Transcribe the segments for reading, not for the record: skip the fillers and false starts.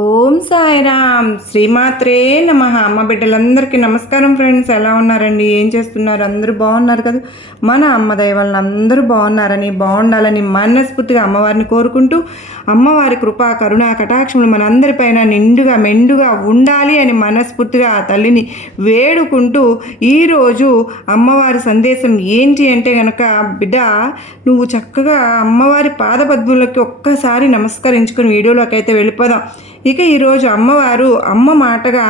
ఓం సాయిరామ్ శ్రీమాత్రే నమః. అమ్మ బిడ్డలందరికీ నమస్కారం ఫ్రెండ్స్. ఎలా ఉన్నారండి? ఏం చేస్తున్నారు? అందరూ బాగున్నారు కదా? మన అమ్మ దయ వలన అందరూ బాగున్నారని, బాగుండాలని మనస్ఫూర్తిగా అమ్మవారిని కోరుకుంటూ, అమ్మవారి కృపా కరుణా కటాక్షములు మనందరిపైన నిండుగా మెండుగా ఉండాలి అని మనస్ఫూర్తిగా ఆ తల్లిని వేడుకుంటూ, ఈరోజు అమ్మవారి సందేశం ఏంటి అంటే కనుక, బిడ్డ నువ్వు చక్కగా అమ్మవారి పాదపద్ములకి ఒక్కసారి నమస్కరించుకుని వీడియోలోకి అయితే వెళ్ళిపోదాం. ఇక ఈరోజు అమ్మవారు అమ్మ మాటగా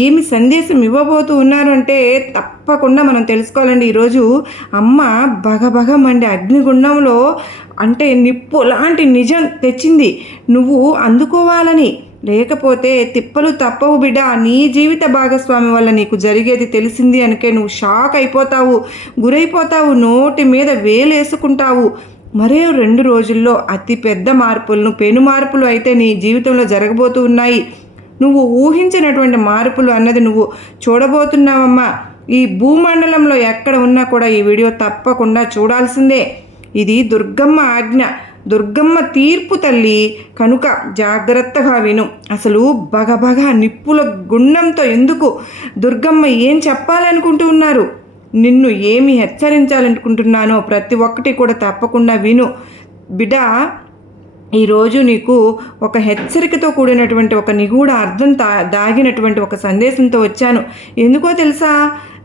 ఏమి సందేశం ఇవ్వబోతూ ఉన్నారు అంటే తప్పకుండా మనం తెలుసుకోవాలండి. ఈరోజు అమ్మ బగబగ మండే అగ్నిగుండంలో అంటే నిప్పు లాంటి నిజం తెచ్చింది, నువ్వు అందుకోవాలని. లేకపోతే తిప్పలు తప్పవు బిడ్డ. నీ జీవిత భాగస్వామి వల్ల నీకు జరిగేది తెలిసింది అనకే నువ్వు షాక్ అయిపోతావు, గురైపోతావు, నోటి మీద వేలేసుకుంటావు. మరే 2 రోజుల్లో అతి పెద్ద మార్పులను, పెను మార్పులు అయితే నీ జీవితంలో జరగబోతూ ఉన్నాయి. నువ్వు ఊహించినటువంటి మార్పులు అన్నది నువ్వు చూడబోతున్నావమ్మా. ఈ భూమండలంలో ఎక్కడ ఉన్నా కూడా ఈ వీడియో తప్పకుండా చూడాల్సిందే. ఇది దుర్గమ్మ ఆజ్ఞ, దుర్గమ్మ తీర్పు తల్లి కనుక జాగ్రత్తగా విను. అసలు బగబగ నిప్పుల గుండంతో ఎందుకు? దుర్గమ్మ ఏం చెప్పాలనుకుంటూ ఉన్నారు, నిన్ను ఏమి హెచ్చరించాలనుకుంటున్నానో ప్రతి ఒక్కటి కూడా తప్పకుండా విను బిడ్డ. ఈరోజు నీకు ఒక హెచ్చరికతో కూడినటువంటి ఒక నిగూఢ అర్థం దాగినటువంటి ఒక సందేశంతో వచ్చాను. ఎందుకో తెలుసా?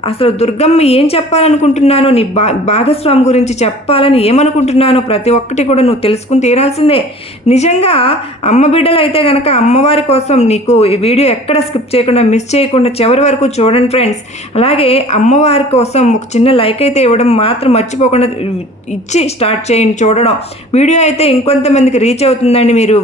అసలు దుర్గమ్మ ఏం చెప్పాలనుకుంటున్నానో, నీ భాగస్వామి గురించి చెప్పాలని ఏమనుకుంటున్నానో ప్రతి ఒక్కటి కూడా నువ్వు తెలుసుకుని తీరాల్సిందే. నిజంగా అమ్మ బిడ్డలు అయితే కనుక అమ్మవారి కోసం నీకు ఈ వీడియో ఎక్కడ స్కిప్ చేయకుండా, మిస్ చేయకుండా చివరి వరకు చూడండి ఫ్రెండ్స్. అలాగే అమ్మవారి కోసం ఒక చిన్న లైక్ అయితే ఇవ్వడం మాత్రం మర్చిపోకుండా ఇచ్చి స్టార్ట్ చేయండి చూడడం. వీడియో అయితే ఇంకొంతమందికి రీచ్ అవుతుందండి మీరు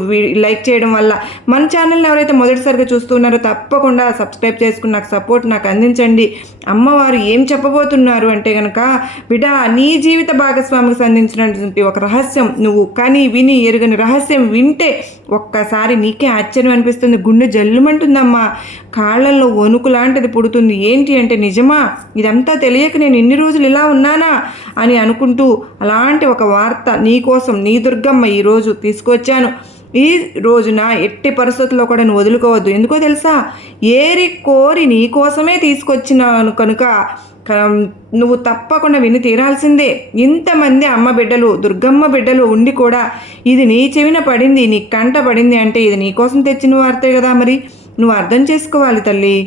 లైక్ చేయడం వల్ల. మన ఛానల్ని ఎవరైతే మొదటిసారిగా చూస్తున్నారో తప్పకుండా సబ్స్క్రైబ్ చేసుకుని నాకు సపోర్ట్ నాకు అందించండి. అమ్మవారు ఏం చెప్పబోతున్నారు అంటే కనుక, బిడ్డ నీ జీవిత భాగస్వామికి సంబంధించినటువంటి ఒక రహస్యం, నువ్వు కానీ విని ఎరుగని రహస్యం వింటే ఒక్కసారి నీకే ఆశ్చర్యం అనిపిస్తుంది, గుండె జల్లుమంటుందమ్మా, కాళ్ళల్లో వణుకు లాంటిది పుడుతుంది. ఏంటి అంటే, నిజమా? ఇదంతా తెలియక నేను ఇన్ని రోజులు ఇలా ఉన్నానా అని అనుకుంటూ అలాంటి ఒక వార్త నీకోసం, నీ దుర్గమ్మ ఈరోజు తీసుకొచ్చాను. ఈ రోజున ఎట్టి పరిస్థితుల్లో కూడా నువ్వు వదులుకోవద్దు. ఎందుకో తెలుసా? ఏరి కోరి నీ కోసమే తీసుకొచ్చినాను కనుక నువ్వు తప్పకుండా విని తీరాల్సిందే. ఇంతమంది అమ్మ బిడ్డలు, దుర్గమ్మ బిడ్డలు ఉండి కూడా ఇది నీ చెవిన పడింది, నీ కంట పడింది అంటే ఇది నీ కోసం తెచ్చిన వార్తే కదా. మరి నువ్వు అర్థం చేసుకోవాలి తల్లి.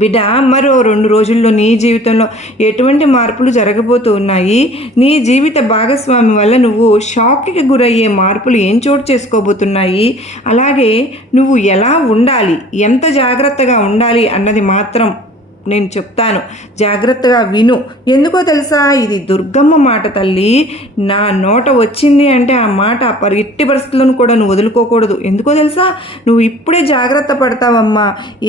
బిడ్డ మరో 2 రోజుల్లో నీ జీవితంలో ఎటువంటి మార్పులు జరగబోతూ ఉన్నాయి? నీ జీవిత భాగస్వామి వల్ల నువ్వు షాక్కి గురయ్యే మార్పులు ఏం చోటు చేసుకోబోతున్నాయి? అలాగే నువ్వు ఎలా ఉండాలి, ఎంత జాగ్రత్తగా ఉండాలి అన్నది మాత్రం నేను చెప్తాను. జాగ్రత్తగా విను. ఎందుకో తెలుసా? ఇది దుర్గమ్మ మాట తల్లి. నా నోట వచ్చింది అంటే ఆ మాట ఎట్టి పరిస్థితులను కూడా నువ్వు వదులుకోకూడదు. ఎందుకో తెలుసా? నువ్వు ఇప్పుడే జాగ్రత్త పడతావమ్మా.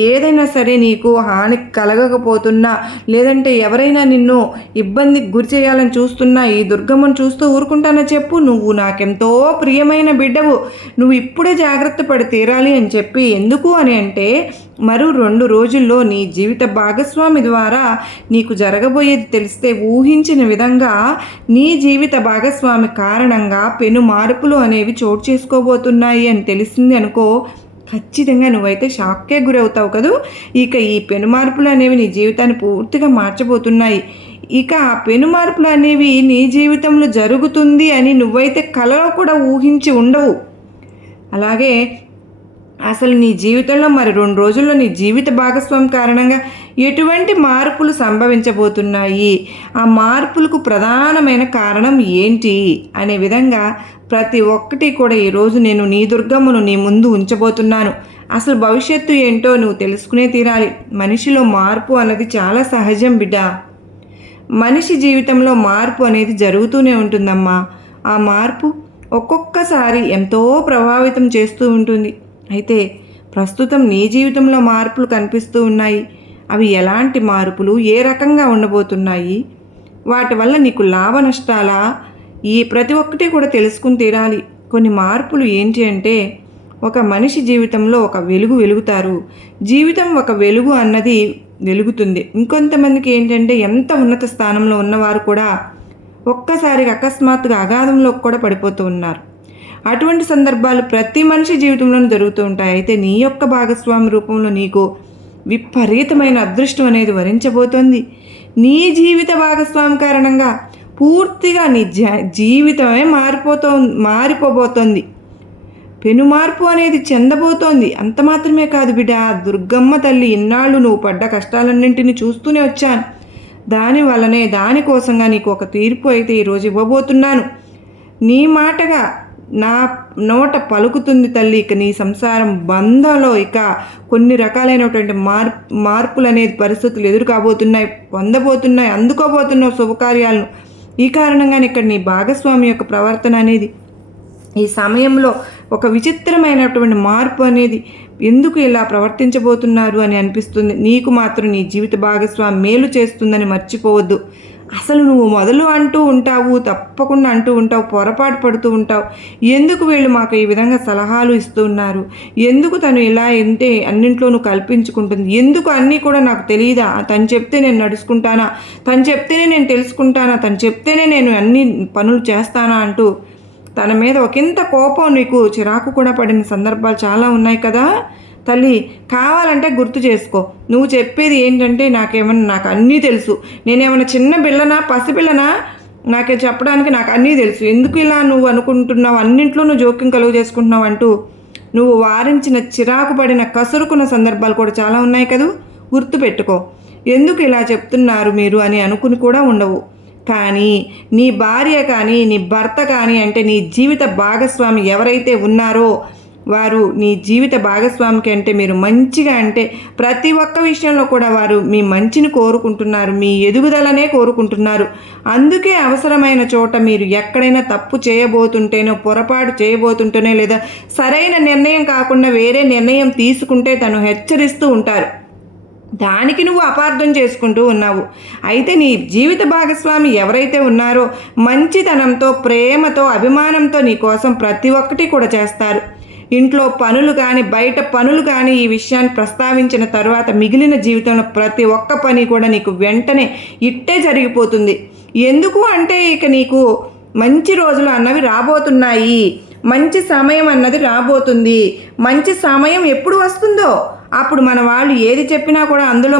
ఏదైనా సరే నీకు హాని కలగకపోతున్నా, లేదంటే ఎవరైనా నిన్ను ఇబ్బందికి గురి చేయాలని చూస్తున్నా ఈ దుర్గమ్మను చూస్తూ ఊరుకుంటానో చెప్పు. నువ్వు నాకెంతో ప్రియమైన బిడ్డవు, నువ్వు ఇప్పుడే జాగ్రత్త పడి తీరాలి అని చెప్పి. ఎందుకు అని అంటే, మరో 2 రోజుల్లో నీ జీవిత భాగస్వామి ద్వారా నీకు జరగబోయేది తెలిస్తే ఊహించిన విధంగా నీ జీవిత భాగస్వామి కారణంగా పెను మార్పులు అనేవి చోటు చేసుకోబోతున్నాయి అని తెలిసింది అనుకో, ఖచ్చితంగా నువ్వైతే షాక్కే గురవుతావు కదూ. ఇక ఈ పెను మార్పులు అనేవి నీ జీవితాన్ని పూర్తిగా మార్చబోతున్నాయి. ఇక ఆ పెను మార్పులు అనేవి నీ జీవితంలో జరుగుతుంది అని నువ్వైతే కలలో కూడా ఊహించి ఉండవు. అలాగే అసలు నీ జీవితంలో మరి 2 రోజుల్లో నీ జీవిత భాగస్వామి కారణంగా ఎటువంటి మార్పులు సంభవించబోతున్నాయి, ఆ మార్పులకు ప్రధానమైన కారణం ఏంటి అనే విధంగా ప్రతి ఒక్కటి కూడా ఈరోజు నేను నీ దుర్గమ్మను నీ ముందు ఉంచబోతున్నాను. అసలు భవిష్యత్తు ఏంటో నువ్వు తెలుసుకునే తీరాలి. మనిషిలో మార్పు అన్నది చాలా సహజం బిడ్డ. మనిషి జీవితంలో మార్పు అనేది జరుగుతూనే ఉంటుందమ్మా. ఆ మార్పు ఒక్కొక్కసారి ఎంతో ప్రభావితం చేస్తూ ఉంటుంది. అయితే ప్రస్తుతం నీ జీవితంలో మార్పులు కనిపిస్తూ ఉన్నాయి. అవి ఎలాంటి మార్పులు, ఏ రకంగా ఉండబోతున్నాయి, వాటి వల్ల నీకు లాభ నష్టాలా, ఈ ప్రతి ఒక్కటి కూడా తెలుసుకుని తీరాలి. కొన్ని మార్పులు ఏంటి అంటే, ఒక మనిషి జీవితంలో ఒక వెలుగు వెలుగుతారు. జీవితం ఒక వెలుగు అన్నది వెలుగుతుంది. ఇంకొంతమందికి ఏంటంటే, ఎంత ఉన్నత స్థానంలో ఉన్నవారు కూడా ఒక్కసారిగా అకస్మాత్తుగా అగాధంలోకి కూడా పడిపోతూ ఉన్నారు. అటువంటి సందర్భాలు ప్రతి మనిషి జీవితంలోనూ జరుగుతూ ఉంటాయి. అయితే నీ యొక్క భాగస్వామి రూపంలో నీకు విపరీతమైన అదృష్టం అనేది వరించబోతోంది. నీ జీవిత భాగస్వామి కారణంగా పూర్తిగా నీ జీవితమే మారిపోబోతోంది. పెనుమార్పు అనేది చెందబోతోంది. అంత మాత్రమే కాదు బిడ్డ, దుర్గమ్మ తల్లి ఇన్నాళ్ళు నువ్వు పడ్డ కష్టాలన్నింటినీ చూస్తూనే వచ్చాను. దానివల్లనే దానికోసంగా నీకు ఒక తీర్పు అయితే ఈరోజు ఇవ్వబోతున్నాను. నీ మాటగా నా నోట పలుకుతుంది తల్లి. ఇక నీ సంసారం బంధంలో ఇక కొన్ని రకాలైనటువంటి మార్పులు అనేది పరిస్థితులు ఎదురు కాబోతున్నాయి, పొందబోతున్నాయి, అందుకోబోతున్నావు శుభకార్యాలను. ఈ కారణంగానే ఇక్కడ నీ భాగస్వామి యొక్క ప్రవర్తన అనేది ఈ సమయంలో ఒక విచిత్రమైనటువంటి మార్పు అనేది ఎందుకు ఇలా ప్రవర్తించబోతున్నారు అని అనిపిస్తుంది. నీకు మాత్రం నీ జీవిత భాగస్వామి మేలు చేస్తుందని మర్చిపోవద్దు. అసలు నువ్వు మొదలు అంటూ ఉంటావు, తప్పకుండా అంటూ ఉంటావు, పొరపాటు పడుతూ ఉంటావు. ఎందుకు వీళ్ళు మాకు ఈ విధంగా సలహాలు ఇస్తూ ఉన్నారు, ఎందుకు తను ఇలా అంటే అన్నింట్లోనూ కల్పించుకుంటుంది, ఎందుకు అన్నీ కూడా నాకు తెలియదా, తను చెప్తే నేను నడుచుకుంటానా, తను చెప్తేనే నేను తెలుసుకుంటానా, తను చెప్తేనే నేను అన్ని పనులు చేస్తానా అంటూ తన మీద ఒకంత కోపం, నీకు చిరాకు కూడా పడిన సందర్భాలు చాలా ఉన్నాయి కదా తల్లి. కావాలంటే గుర్తు చేసుకో. నువ్వు చెప్పేది ఏంటంటే నాకు అన్నీ తెలుసు, నేనేమైనా చిన్న పిల్లనా, పసిపిల్లనా, నాకే చెప్పడానికి నాకు అన్నీ తెలుసు, ఎందుకు ఇలా నువ్వు అనుకుంటున్నావు, అన్నింట్లో నువ్వు జోక్యం కలుగు చేసుకుంటున్నావు అంటూ నువ్వు వారించిన చిరాకు పడిన కసురుకున్న సందర్భాలు కూడా చాలా ఉన్నాయి కదూ. గుర్తుపెట్టుకో, ఎందుకు ఇలా చెప్తున్నారు మీరు అని అనుకుని కూడా ఉండవు. కానీ నీ భార్య కానీ నీ భర్త కానీ అంటే నీ జీవిత భాగస్వామి ఎవరైతే ఉన్నారో వారు నీ జీవిత భాగస్వామికి అంటే మీరు మంచిగా అంటే ప్రతి ఒక్క విషయంలో కూడా వారు మీ మంచిని కోరుకుంటున్నారు, మీ ఎదుగుదలనే కోరుకుంటున్నారు. అందుకే అవసరమైన చోట మీరు ఎక్కడైనా తప్పు చేయబోతుంటేనో, పొరపాటు చేయబోతుంటేనో, లేదా సరైన నిర్ణయం కాకుండా వేరే నిర్ణయం తీసుకుంటే తను హెచ్చరిస్తూ ఉంటారు. దానికి నువ్వు అపార్థం చేసుకుంటూ ఉన్నావు. అయితే నీ జీవిత భాగస్వామి ఎవరైతే ఉన్నారో మంచితనంతో, ప్రేమతో, అభిమానంతో నీ కోసం ప్రతి ఒక్కటి కూడా చేస్తారు. ఇంట్లో పనులు కానీ బయట పనులు కానీ ఈ విషయాన్ని ప్రస్తావించిన తర్వాత మిగిలిన జీవితంలో ప్రతి ఒక్క పని కూడా నీకు వెంటనే ఇట్టే జరిగిపోతుంది. ఎందుకు అంటే ఇక నీకు మంచి రోజులు అన్నవి రాబోతున్నాయి, మంచి సమయం అన్నది రాబోతుంది. మంచి సమయం ఎప్పుడు వస్తుందో అప్పుడు మన వాళ్ళు ఏది చెప్పినా కూడా అందులో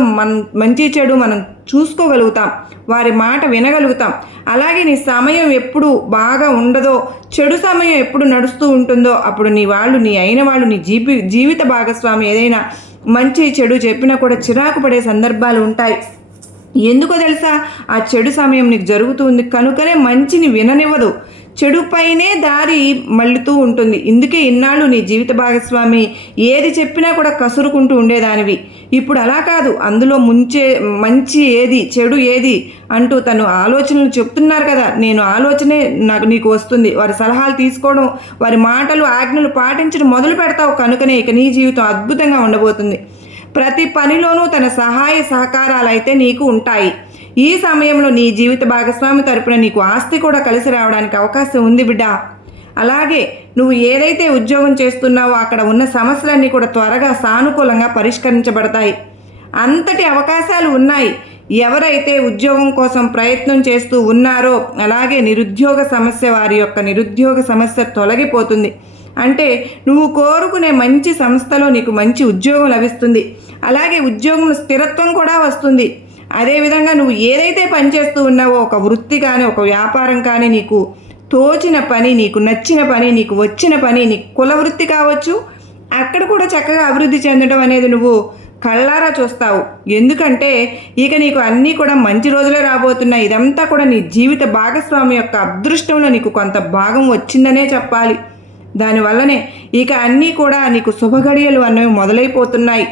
మంచి చెడు మనం చూసుకోగలుగుతాం, వారి మాట వినగలుగుతాం. అలాగే నీ సమయం ఎప్పుడు బాగా ఉండదో, చెడు సమయం ఎప్పుడు నడుస్తూ ఉంటుందో అప్పుడు నీ అయిన వాళ్ళు నీ జీవిత భాగస్వామి ఏదైనా మంచి చెడు చెప్పినా కూడా చిరాకు పడే సందర్భాలు ఉంటాయి. ఎందుకో తెలుసా, ఆ చెడు సమయం నీకు జరుగుతుంది కనుకనే మంచిని విననివ్వదు, చెడుపైనే దారి మళ్ళుతూ ఉంటుంది. ఇందుకే ఇన్నాళ్ళు నీ జీవిత భాగస్వామి ఏది చెప్పినా కూడా కసురుకుంటూ ఉండేదానివి. ఇప్పుడు అలా కాదు, అందులో మంచి ఏది చెడు ఏది అంటూ తను ఆలోచనలు చెప్తున్నారు కదా, నేను ఆలోచనే నీకు వస్తుంది. వారి సలహాలు తీసుకోవడం, వారి మాటలు ఆజ్ఞలు పాటించడం మొదలు పెడతావు కనుకనే ఇక నీ జీవితం అద్భుతంగా ఉండబోతుంది. ప్రతి పనిలోనూ తన సహాయ సహకారాలు అయితే నీకు ఉంటాయి. ఈ సమయంలో నీ జీవిత భాగస్వామి తరపున నీకు ఆస్తి కూడా కలిసి రావడానికి అవకాశం ఉంది బిడ్డ. అలాగే నువ్వు ఏదైతే ఉద్యోగం చేస్తున్నావో అక్కడ ఉన్న సమస్యలన్నీ కూడా త్వరగా సానుకూలంగా పరిష్కరించబడతాయి. అంతటి అవకాశాలు ఉన్నాయి. ఎవరైతే ఉద్యోగం కోసం ప్రయత్నం చేస్తూ ఉన్నారో అలాగే నిరుద్యోగ సమస్య, వారి యొక్క నిరుద్యోగ సమస్య తొలగిపోతుంది. అంటే నువ్వు కోరుకునే మంచి సంస్థలో నీకు మంచి ఉద్యోగం లభిస్తుంది. అలాగే ఉద్యోగంలో స్థిరత్వం కూడా వస్తుంది. అదేవిధంగా నువ్వు ఏదైతే పని చేస్తూ ఉన్నావో ఒక వృత్తి కానీ ఒక వ్యాపారం కానీ నీకు తోచిన పని, నీకు నచ్చిన పని, నీకు వచ్చిన పని, నీ కుల వృత్తి కావచ్చు, అక్కడ కూడా చక్కగా అభివృద్ధి చెందడం అనేది నువ్వు కళ్ళారా చూస్తావు. ఎందుకంటే ఇక నీకు అన్నీ కూడా మంచి రోజులే రాబోతున్నాయి. ఇదంతా కూడా నీ జీవిత భాగస్వామి యొక్క అదృష్టంలో నీకు కొంత భాగం వచ్చిందనే చెప్పాలి. దానివల్లనే ఇక అన్నీ కూడా నీకు శుభగడియలు అన్నవి మొదలైపోతున్నాయి.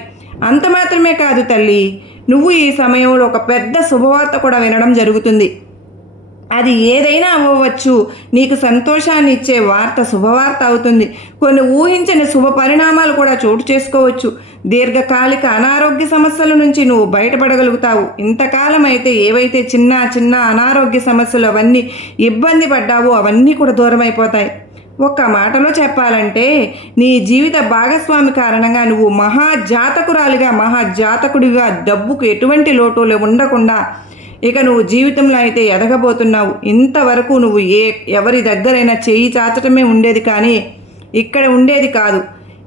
అంత మాత్రమే కాదు తల్లి, నువ్వు ఈ సమయంలో ఒక పెద్ద శుభవార్త కూడా వినడం జరుగుతుంది. అది ఏదైనా అవ్వవచ్చు. నీకు సంతోషాన్ని ఇచ్చే వార్త శుభవార్త అవుతుంది. కొన్ని ఊహించని శుభ పరిణామాలు కూడా చోటు చేసుకోవచ్చు. దీర్ఘకాలిక అనారోగ్య సమస్యల నుంచి నువ్వు బయటపడగలుగుతావు. ఇంతకాలం అయితే ఏవైతే చిన్న చిన్న అనారోగ్య సమస్యలు అవన్నీ ఇబ్బంది పడ్డావో అవన్నీ కూడా దూరం అయిపోతాయి. ఒక్క మాటలో చెప్పాలంటే నీ జీవిత భాగస్వామి కారణంగా నువ్వు మహాజాతకురాలిగా, మహాజాతకుడిగా డబ్బుకు ఎటువంటి లోటు ఉండకుండా ఇక నువ్వు జీవితంలో అయితే ఎదగబోతున్నావు. ఇంతవరకు నువ్వు ఎవరి దగ్గరైనా చెయ్యి చాచటమే ఉండేది, కానీ ఇక్కడ ఉండేది కాదు.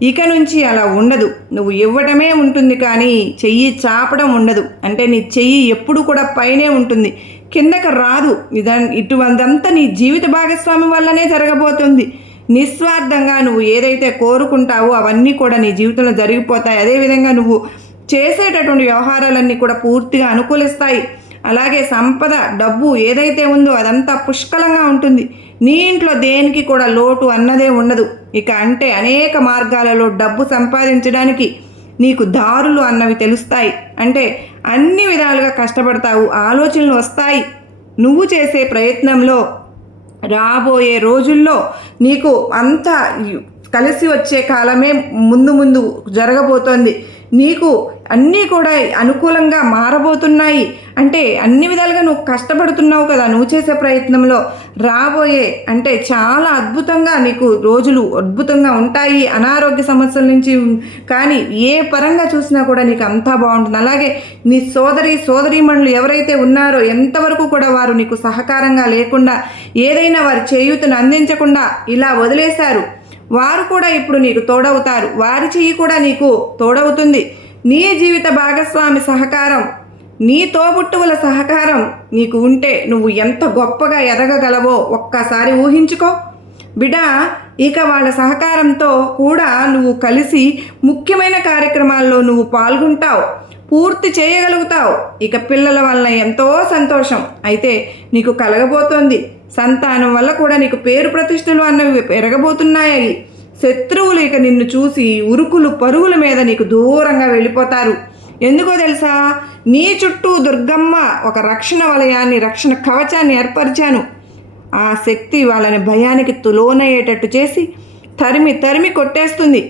ఇక నుంచి అలా ఉండదు. నువ్వు ఇవ్వటమే ఉంటుంది, కానీ చెయ్యి చాపడం ఉండదు. అంటే నీ చెయ్యి ఎప్పుడు కూడా పైనే ఉంటుంది, కిందకి రాదు. ఇటువంటిదంతా నీ జీవిత భాగస్వామి వల్లనే జరగబోతుంది. నిస్వార్థంగా నువ్వు ఏదైతే కోరుకుంటావో అవన్నీ కూడా నీ జీవితంలో జరిగిపోతాయి. అదేవిధంగా నువ్వు చేసేటటువంటి వ్యవహారాలన్నీ కూడా పూర్తిగా అనుకూలిస్తాయి. అలాగే సంపద, డబ్బు ఏదైతే ఉందో అదంతా పుష్కలంగా ఉంటుంది. నీ ఇంట్లో దేనికి కూడా లోటు అన్నదే ఉండదు. ఇక అంటే అనేక మార్గాలలో డబ్బు సంపాదించడానికి నీకు దారులు అన్నవి తెలుస్తాయి. అంటే అన్ని విధాలుగా కష్టపడతావు, ఆలోచనలు వస్తాయి. నువ్వు చేసే ప్రయత్నంలో రాబోయే రోజుల్లో నీకు అంతా కలిసి వచ్చే కాలమే ముందు ముందు జరగబోతోంది. నీకు అన్నీ కూడా అనుకూలంగా మారబోతున్నాయి. అంటే అన్ని విధాలుగా నువ్వు కష్టపడుతున్నావు కదా, నువ్వు చేసే ప్రయత్నంలో రాబోయే అంటే చాలా అద్భుతంగా నీకు రోజులు అద్భుతంగా ఉంటాయి. అనారోగ్య సమస్యల నుంచి కానీ ఏ పరంగా చూసినా కూడా నీకు అంతా బాగుంటుంది. అలాగే నీ సోదరీమణులు ఎవరైతే ఉన్నారో ఎంతవరకు కూడా వారు నీకు సహకారంగా లేకుండా, ఏదైనా వారి చేయూతను అందించకుండా ఇలా వదిలేశారు, వారు కూడా ఇప్పుడు నీకు తోడవుతారు. వారి చెయ్యి కూడా నీకు తోడవుతుంది. నీ జీవిత భాగస్వామి సహకారం, నీ తోబుట్టువుల సహకారం నీకు ఉంటే నువ్వు ఎంత గొప్పగా ఎదగగలవో ఒక్కసారి ఊహించుకో బిడ్డ. ఇక వాళ్ళ సహకారంతో కూడా నువ్వు కలిసి ముఖ్యమైన కార్యక్రమాల్లో నువ్వు పాల్గొంటావు, పూర్తి చేయగలుగుతావు. ఇక పిల్లల వలన ఎంతో సంతోషం అయితే నీకు కలగబోతోంది. సంతానం వల్ల కూడా నీకు పేరు ప్రతిష్టలు అన్నవి పెరగబోతున్నాయి. శత్రువులు ఇక నిన్ను చూసి ఉరుకులు పరుగుల మీద నీకు దూరంగా వెళ్ళిపోతారు. ఎందుకో తెలుసా, నీ చుట్టూ దుర్గమ్మ ఒక రక్షణ వలయాన్ని, రక్షణ కవచాన్ని ఏర్పరిచాను. ఆ శక్తి వాళ్ళని భయానికి లోనయ్యేటట్టు చేసి తరిమి కొట్టేస్తుంది.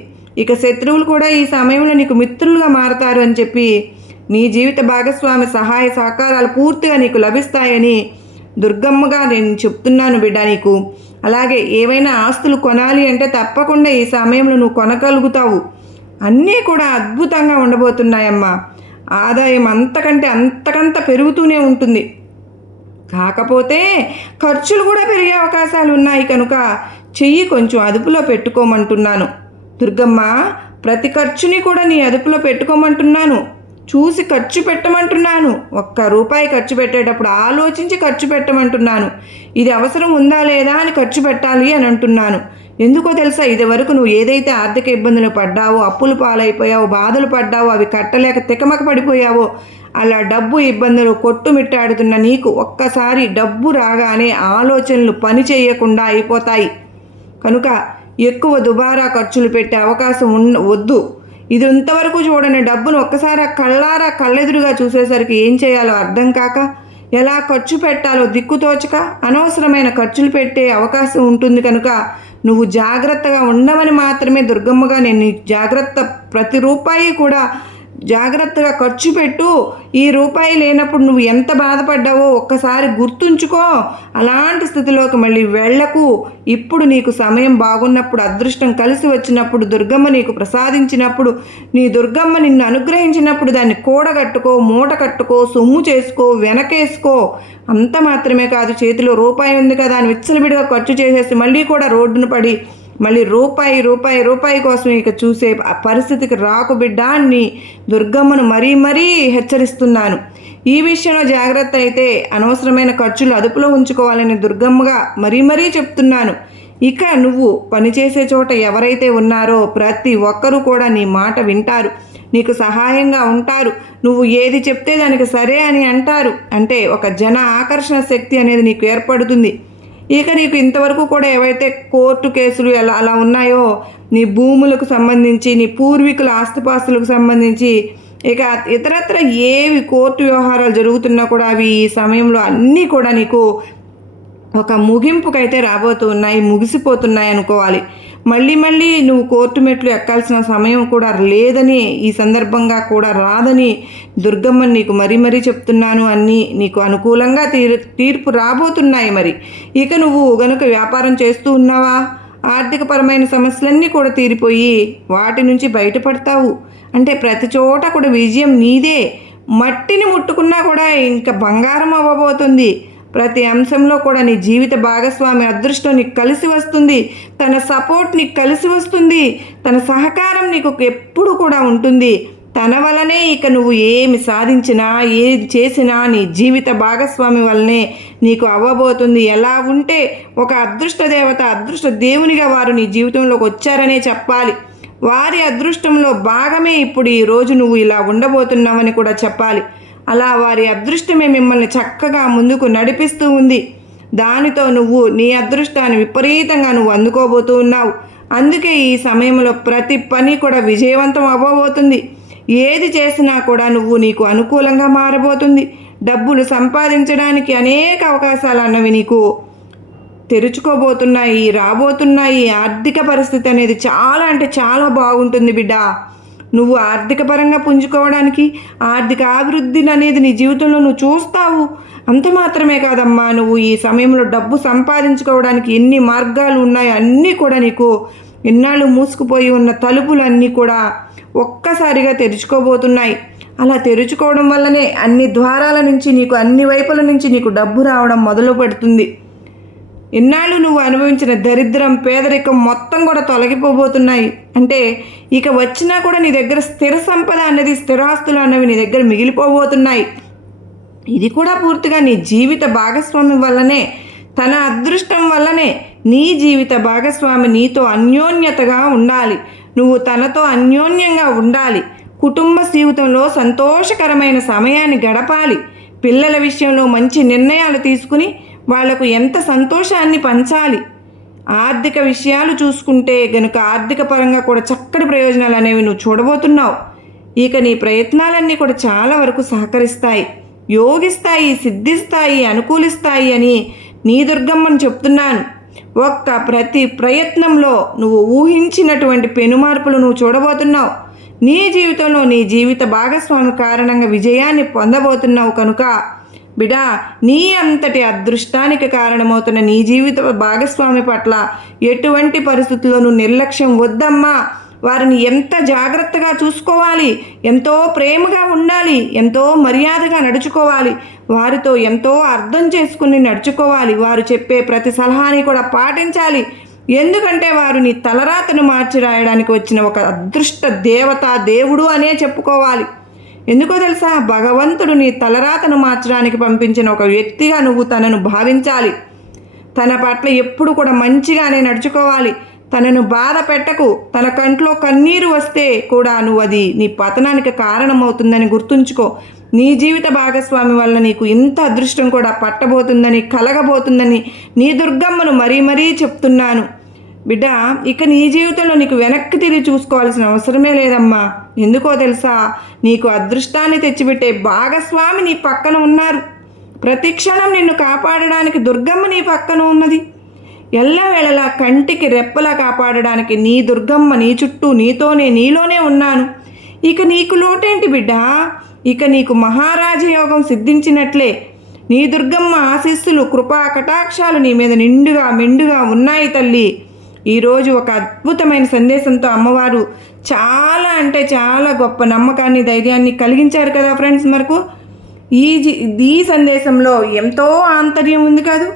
ఇక శత్రువులు కూడా ఈ సమయంలో నీకు మిత్రులుగా మారతారు అని చెప్పి నీ జీవిత భాగస్వామి సహాయ సహకారాలు పూర్తిగా నీకు లభిస్తాయని దుర్గమ్మగా నేను చెప్తున్నాను బిడ్డ నీకు. అలాగే ఏవైనా ఆస్తులు కొనాలి అంటే తప్పకుండా ఈ సమయంలో నువ్వు కొనగలుగుతావు. అన్నీ కూడా అద్భుతంగా ఉండబోతున్నాయమ్మా. ఆదాయం అంతకంత పెరుగుతూనే ఉంటుంది. కాకపోతే ఖర్చులు కూడా పెరిగే అవకాశాలు ఉన్నాయి కనుక చెయ్యి కొంచెం అదుపులో పెట్టుకోమంటున్నాను దుర్గమ్మ. ప్రతి ఖర్చుని కూడా నీ అదుపులో పెట్టుకోమంటున్నాను. చూసి ఖర్చు పెట్టమంటున్నాను. ₹1 ఖర్చు పెట్టేటప్పుడు ఆలోచించి ఖర్చు పెట్టమంటున్నాను. ఇది అవసరం ఉందా లేదా అని ఖర్చు పెట్టాలి అని అంటున్నాను. ఎందుకో తెలుసా, ఇది వరకు నువ్వు ఏదైతే ఆర్థిక ఇబ్బందులు పడ్డావో, అప్పులు పాలైపోయావో, బాధలు పడ్డావో, అవి కట్టలేక తికమక పడిపోయావో, అలా డబ్బు ఇబ్బందులు కొట్టుమిట్టాడుతున్న నీకు ఒక్కసారి డబ్బు రాగానే ఆలోచనలు పని చేయకుండా అయిపోతాయి. కనుక ఎక్కువ దుబారా ఖర్చులు పెట్టే అవకాశం వద్దు. ఇది ఇంతవరకు చూడని డబ్బును ఒక్కసారి కళ్ళెదురుగా చూసేసరికి ఏం చేయాలో అర్థం కాక, ఎలా ఖర్చు పెట్టాలో దిక్కుతోచక అనవసరమైన ఖర్చులు పెట్టే అవకాశం ఉంటుంది. కనుక నువ్వు జాగ్రత్తగా ఉండవని మాత్రమే దుర్గమ్మగా నేను జాగ్రత్త, ప్రతి రూపాయి కూడా జాగ్రత్తగా ఖర్చు పెట్టు. ఈ రూపాయి లేనప్పుడు నువ్వు ఎంత బాధపడ్డావో ఒక్కసారి గుర్తుంచుకో. అలాంటి స్థితిలోకి మళ్ళీ వెళ్ళకు. ఇప్పుడు నీకు సమయం బాగున్నప్పుడు, అదృష్టం కలిసి వచ్చినప్పుడు, దుర్గమ్మ నీకు ప్రసాదించినప్పుడు, నీ దుర్గమ్మ నిన్ను అనుగ్రహించినప్పుడు దాన్ని కూడగట్టుకో, మూట కట్టుకో, సొమ్ము చేసుకో, వెనకేసుకో. అంత మాత్రమే కాదు, చేతిలో రూపాయి ఉంది కదా అని విచ్చలవిడిగా ఖర్చు చేసేసి మళ్ళీ కూడా రోడ్డును పడి మళ్ళీ రూపాయి కోసం ఇక చూసే పరిస్థితికి రాకు బిడ్డ అని దుర్గమ్మను మరీ హెచ్చరిస్తున్నాను. ఈ విషయంలో జాగ్రత్త అయితే అనవసరమైన ఖర్చులు అదుపులో ఉంచుకోవాలని దుర్గమ్మగా మరీ చెప్తున్నాను. ఇక నువ్వు పనిచేసే చోట ఎవరైతే ఉన్నారో ప్రతి ఒక్కరూ కూడా నీ మాట వింటారు, నీకు సహాయంగా ఉంటారు. నువ్వు ఏది చెప్తే దానికి సరే అని అంటారు. అంటే ఒక జన ఆకర్షణ శక్తి అనేది నీకు ఏర్పడుతుంది. ఇక నీకు ఇంతవరకు కూడా ఏవైతే కోర్టు కేసులు అలా ఉన్నాయో, నీ భూములకు సంబంధించి, నీ పూర్వీకుల ఆస్తిపాస్తులకు సంబంధించి, ఇక ఇతరత్ర ఏవి కోర్టు వ్యవహారాలు జరుగుతున్నా కూడా అవి ఈ సమయంలో అన్నీ కూడా నీకు ఒక ముగింపుకైతే రాబోతున్నాయి, ముగిసిపోతున్నాయి అనుకోవాలి. మళ్ళీ నువ్వు కోర్టు మెట్లు ఎక్కాల్సిన సమయం కూడా లేదని, ఈ సందర్భంగా కూడా రాదని దుర్గమ్మని నీకు మరీ చెప్తున్నాను. అన్నీ నీకు అనుకూలంగా తీర్పు రాబోతున్నాయి. మరి ఇక నువ్వు గనుక వ్యాపారం చేస్తూ ఉన్నావా, ఆర్థికపరమైన సమస్యలన్నీ కూడా తీరిపోయి వాటి నుంచి బయటపడతావు. అంటే ప్రతి చోట కూడా విజయం నీదే. మట్టిని ముట్టుకున్నా కూడా ఇంకా బంగారం అవ్వబోతుంది. ప్రతి అంశంలో కూడా నీ జీవిత భాగస్వామి అదృష్టం నీకు కలిసి వస్తుంది. తన సపోర్ట్ నీకు కలిసి వస్తుంది. తన సహకారం నీకు ఎప్పుడు కూడా ఉంటుంది. తన వలనే ఇక నువ్వు ఏమి సాధించినా ఏది చేసినా నీ జీవిత భాగస్వామి వల్లనే నీకు అవ్వబోతుంది. ఎలా ఉంటే ఒక అదృష్ట దేవత అదృష్ట దేవునిగా వారు నీ జీవితంలోకి వచ్చారనే చెప్పాలి. వారి అదృష్టంలో భాగమే ఇప్పుడు ఈరోజు నువ్వు ఇలా ఉండబోతున్నావని కూడా చెప్పాలి. అలా వారి అదృష్టమే మిమ్మల్ని చక్కగా ముందుకు నడిపిస్తూ ఉంది. దానితో నువ్వు నీ అదృష్టాన్ని విపరీతంగా నువ్వు అందుకోబోతూ ఉన్నావు. అందుకే ఈ సమయంలో ప్రతి పని కూడా విజయవంతం అవ్వబోతుంది. ఏది చేసినా కూడా నీకు అనుకూలంగా మారబోతుంది. డబ్బులు సంపాదించడానికి అనేక అవకాశాలు అన్నవి నీకు తెరుచుకోబోతున్నాయి, రాబోతున్నాయి. ఆర్థిక పరిస్థితి అనేది చాలా అంటే చాలా బాగుంటుంది బిడ్డ. నువ్వు ఆర్థిక పరంగా పుంజుకోవడానికి ఆర్థిక అభివృద్ధిని అనేది నీ జీవితంలో నువ్వు చూస్తావు. అంత మాత్రమే కాదమ్మా, నువ్వు ఈ సమయంలో డబ్బు సంపాదించుకోవడానికి ఎన్ని మార్గాలు ఉన్నాయో అన్నీ కూడా నీకు ఎన్నాళ్ళు మూసుకుపోయి ఉన్న తలుపులన్నీ కూడా ఒక్కసారిగా తెరుచుకోబోతున్నాయి. అలా తెరుచుకోవడం వల్లనే అన్ని ద్వారాల నుంచి నీకు అన్ని వైపుల నుంచి నీకు డబ్బు రావడం మొదలు పెడుతుంది. ఎన్నాళ్ళు నువ్వు అనుభవించిన దరిద్రం పేదరికం మొత్తం కూడా తొలగిపోబోతున్నాయి. అంటే ఇక వచ్చినా కూడా నీ దగ్గర స్థిర సంపద అన్నది స్థిరాస్తులు అన్నవి నీ దగ్గర మిగిలిపోబోతున్నాయి. ఇది కూడా పూర్తిగా నీ జీవిత భాగస్వామి వల్లనే, తన అదృష్టం వల్లనే. నీ జీవిత భాగస్వామి నీతో అన్యోన్యతగా ఉండాలి. నువ్వు తనతో అన్యోన్యంగా ఉండాలి. కుటుంబ జీవితంలో సంతోషకరమైన సమయాన్ని గడపాలి. పిల్లల విషయంలో మంచి నిర్ణయాలు తీసుకుని వాళ్లకు ఎంత సంతోషాన్ని పంచాలి. ఆర్థిక విషయాలు చూసుకుంటే గనుక ఆర్థిక పరంగా కూడా చక్కటి ప్రయోజనాలు అనేవి నువ్వు చూడబోతున్నావు. ఇక నీ ప్రయత్నాలన్నీ కూడా చాలా వరకు సహకరిస్తాయి, యోగిస్తాయి, సిద్ధిస్తాయి, అనుకూలిస్తాయి అని నీ దుర్గమ్మను చెప్తున్నాను. ప్రతి ప్రయత్నంలో నువ్వు ఊహించినటువంటి పెనుమార్పులు నువ్వు చూడబోతున్నావు. నీ జీవితంలో నీ జీవిత భాగస్వామి కారణంగా విజయాన్ని పొందబోతున్నావు. కనుక బిడా, నీ అంతటి అదృష్టానికి కారణమవుతున్న నీ జీవిత భాగస్వామి పట్ల ఎటువంటి పరిస్థితుల్లోనూ నిర్లక్ష్యం వద్దమ్మా. వారిని ఎంత జాగ్రత్తగా చూసుకోవాలి, ఎంతో ప్రేమగా ఉండాలి, ఎంతో మర్యాదగా నడుచుకోవాలి, వారితో ఎంతో అర్థం చేసుకుని నడుచుకోవాలి. వారు చెప్పే ప్రతి సలహాని కూడా పాటించాలి. ఎందుకంటే వారు నీ తలరాతను మార్చి రాయడానికి వచ్చిన ఒక అదృష్ట దేవత దేవుడు అనే చెప్పుకోవాలి. ఎందుకో తెలుసా, భగవంతుడు నీ తలరాతను మార్చడానికి పంపించిన ఒక వ్యక్తిగా నువ్వు తనను భావించాలి. తన పట్ల ఎప్పుడు కూడా మంచిగానే నడుచుకోవాలి. తనను బాధ పెట్టకు. తన కంట్లో కన్నీరు వస్తే కూడా నువ్వు అది నీ పతనానికి కారణమవుతుందని గుర్తుంచుకో. నీ జీవిత భాగస్వామి వల్ల నీకు ఇంత అదృష్టం కూడా పట్టబోతుందని, కలగబోతుందని నీ దుర్గమ్మను మరీ మరీ చెప్తున్నాను. బిడ్డ, ఇక నీ జీవితంలో నీకు వెనక్కి తిరిగి చూసుకోవాల్సిన అవసరమే లేదమ్మా. ఎందుకో తెలుసా, నీకు అదృష్టాన్ని తెచ్చిపెట్టే భాగస్వామి నీ పక్కన ఉన్నారు. ప్రతి క్షణం నిన్ను కాపాడడానికి దుర్గమ్మ నీ పక్కన ఉన్నది. ఎల్లవేళలా కంటికి రెప్పలా కాపాడడానికి నీ దుర్గమ్మ నీ చుట్టూ, నీతోనే, నీలోనే ఉన్నాను. ఇక నీకు లోటేంటి బిడ్డ? ఇక నీకు మహారాజయోగం సిద్ధించినట్లే. నీ దుర్గమ్మ ఆశీస్సులు, కృపా కటాక్షాలు నీ మీద నిండుగా మెండుగా ఉన్నాయి తల్లి. ఈరోజు ఒక అద్భుతమైన సందేశంతో అమ్మవారు చాలా అంటే చాలా గొప్ప నమ్మకాన్ని, ధైర్యాన్ని కలిగించారు కదా ఫ్రెండ్స్. మనకు ఈ సందేశంలో ఎంతో ఆంతర్యం ఉంది కాదు.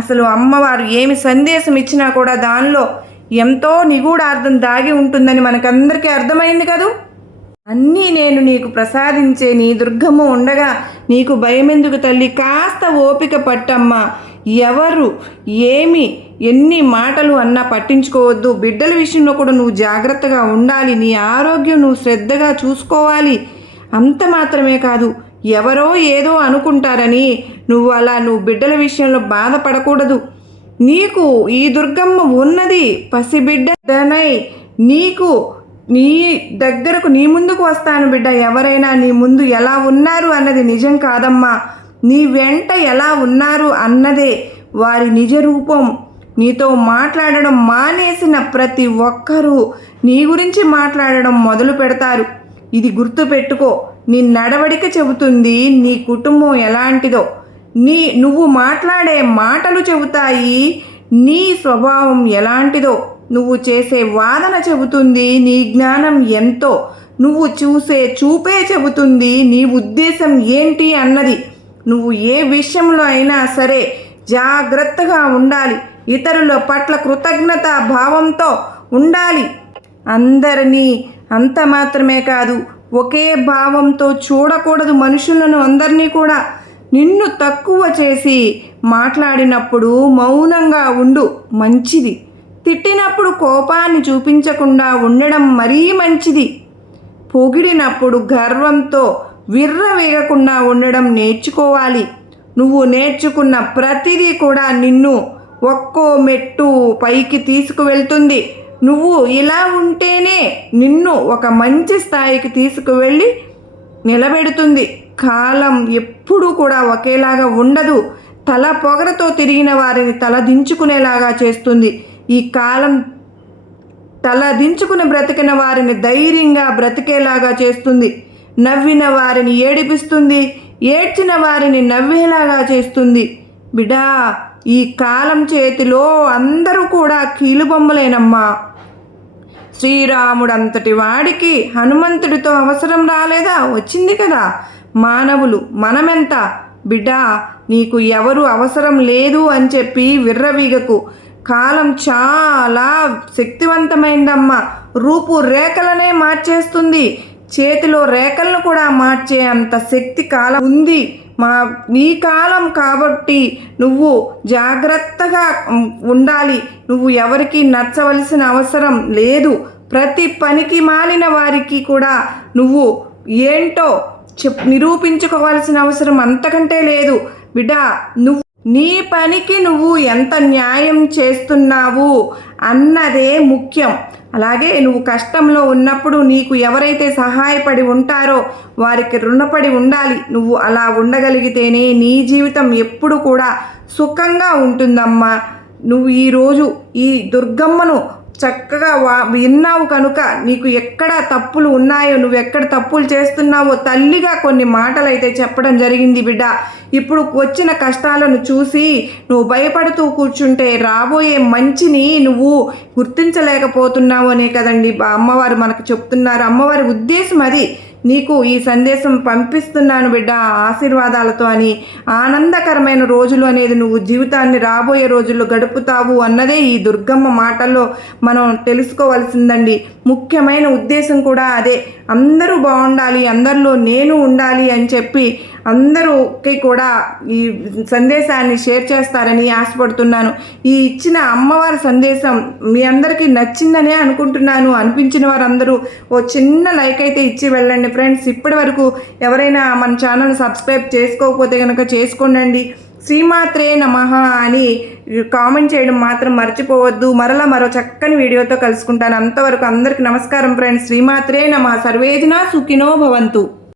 అసలు అమ్మవారు ఏమి సందేశం ఇచ్చినా కూడా దానిలో ఎంతో నిగూఢార్థం దాగి ఉంటుందని మనకందరికీ అర్థమైంది కదూ. అన్నీ నేను నీకు ప్రసాదించే నీ దుర్గమ్మ ఉండగా నీకు భయమెందుకు తల్లి? కాస్త ఓపిక పట్టమ్మా. ఎవరు ఎన్ని మాటలు అన్నా పట్టించుకోవద్దు. బిడ్డల విషయంలో కూడా నువ్వు జాగ్రత్తగా ఉండాలి. నీ ఆరోగ్యం నువ్వు శ్రద్ధగా చూసుకోవాలి. అంత మాత్రమే కాదు, ఎవరో ఏదో అనుకుంటారని నువ్వు బిడ్డల విషయంలో బాధపడకూడదు. నీకు ఈ దుర్గమ్మ ఉన్నది. పసిబిడ్డనై నీ దగ్గరకు, నీ ముందుకు వస్తాను బిడ్డ. ఎవరైనా నీ ముందు ఎలా ఉన్నారు అన్నది నిజం కాదమ్మా. నీ వెంట ఎలా ఉన్నారు అన్నదే వారి నిజ రూపం. నీతో మాట్లాడడం మానేసిన ప్రతి ఒక్కరూ నీ గురించి మాట్లాడడం మొదలు పెడతారు. ఇది గుర్తుపెట్టుకో. నీ నడవడిక చెబుతుంది నీ కుటుంబం ఎలాంటిదో. నువ్వు మాట్లాడే మాటలు చెబుతాయి నీ స్వభావం ఎలాంటిదో. నువ్వు చేసే వాదన చెబుతుంది నీ జ్ఞానం ఎంతో. నువ్వు చూసే చూపే చెబుతుంది నీ ఉద్దేశం ఏంటి అన్నది. నువ్వు ఏ విషయంలో అయినా సరే జాగ్రత్తగా ఉండాలి. ఇతరుల పట్ల కృతజ్ఞత భావంతో ఉండాలి. అందరినీ అంత మాత్రమే కాదు, ఒకే భావంతో చూడకూడదు మనుషులను అందరినీ కూడా. నిన్ను తక్కువ చేసి మాట్లాడినప్పుడు మౌనంగా ఉండు, మంచిది. తిట్టినప్పుడు కోపాన్ని చూపించకుండా ఉండడం మరీ మంచిది. పొగిడినప్పుడు గర్వంతో విర్రవీగకుండా ఉండడం నేర్చుకోవాలి. నువ్వు నేర్చుకున్న ప్రతిదీ కూడా నిన్ను ఒక్కో మెట్టు పైకి తీసుకువెళ్తుంది. నువ్వు ఇలా ఉంటేనే నిన్ను ఒక మంచి స్థాయికి తీసుకువెళ్ళి నిలబెడుతుంది. కాలం ఎప్పుడూ కూడా ఒకేలాగా ఉండదు. తల పొగరతో తిరిగిన వారిని తల దించుకునేలాగా చేస్తుంది. ఈ కాలం తల దించుకుని బ్రతికిన వారిని ధైర్యంగా బ్రతికేలాగా చేస్తుంది. నవ్విన వారిని ఏడిపిస్తుంది, ఏడ్చిన వారిని నవ్వేలాగా చేస్తుంది. బిడ్డా, ఈ కాలం చేతిలో అందరూ కూడా కీలుబొమ్మలేనమ్మా. శ్రీరాముడు అంతటి వాడికి హనుమంతుడితో అవసరం రాలేదా? వచ్చింది కదా. మానవులు మనమెంత? బిడ్డా, నీకు ఎవరు అవసరం లేదు అని చెప్పి విర్రవీగకు. కాలం చాలా శక్తివంతమైందమ్మా. రూపురేఖలనే మార్చేస్తుంది. చేతిలో రేఖలను కూడా మార్చే అంత శక్తి కాలం ఉంది. నీ కాలం కాబట్టి నువ్వు జాగ్రత్తగా ఉండాలి. నువ్వు ఎవరికి నచ్చవలసిన అవసరం లేదు. ప్రతి పనికి మాలిన వారికి కూడా నువ్వు ఏంటో నిరూపించుకోవాల్సిన అవసరం అంతకంటే లేదు. బిడ్డా, నువ్వు నీ పనికి నువ్వు ఎంత న్యాయం చేస్తున్నావు అన్నదే ముఖ్యం. అలాగే నువ్వు కష్టంలో ఉన్నప్పుడు నీకు ఎవరైతే సహాయపడి ఉంటారో వారికి రుణపడి ఉండాలి. నువ్వు అలా ఉండగలిగితేనే నీ జీవితం ఎప్పుడు కూడా సుఖంగా ఉంటుందమ్మా. నువ్వు ఈరోజు ఈ దుర్గమ్మను చక్కగా విన్నావు కనుక నీకు ఎక్కడ తప్పులు ఉన్నాయో, నువ్వు ఎక్కడ తప్పులు చేస్తున్నావో తల్లిగా కొన్ని మాటలు అయితే చెప్పడం జరిగింది. బిడ్డ, ఇప్పుడు వచ్చిన కష్టాలను చూసి నువ్వు భయపడుతూ కూర్చుంటే రాబోయే మంచిని నువ్వు గుర్తించలేకపోతున్నావు అనే కదండి అమ్మవారు మనకు చెప్తున్నారు. అమ్మవారి ఉద్దేశం అది. నీకు ఈ సందేశం పంపిస్తున్నాను బిడ్డ ఆశీర్వాదాలతో అని. ఆనందకరమైన రోజులు అనేది నువ్వు జీవితాన్ని రాబోయే రోజుల్లో గడుపుతావు అన్నదే ఈ దుర్గమ్మ మాటల్లో మనం తెలుసుకోవాల్సిందండి. ముఖ్యమైన ఉద్దేశం కూడా అదే. అందరూ బాగుండాలి, అందరిలో నేను ఉండాలి అని చెప్పి అందరూకి కూడా ఈ సందేశాన్ని షేర్ చేస్తారని ఆశపడుతున్నాను. ఈ ఇచ్చిన అమ్మవారి సందేశం మీ అందరికీ నచ్చిందనే అనుకుంటున్నాను. అనిపించిన వారందరూ ఓ చిన్న లైక్ అయితే ఇచ్చి వెళ్ళండి ఫ్రెండ్స్. ఇప్పటి వరకు ఎవరైనా మన ఛానల్ సబ్స్క్రైబ్ చేసుకోకపోతే కనుక చేసుకోండి. శ్రీమాత్రే నమః అని కామెంట్ చేయడం మాత్రం మర్చిపోవద్దు. మరో చక్కని వీడియోతో కలుసుకుంటాను. అంతవరకు అందరికీ నమస్కారం ఫ్రెండ్స్. శ్రీమాత్రే నమః. సర్వేజన సుఖినో భవంతు.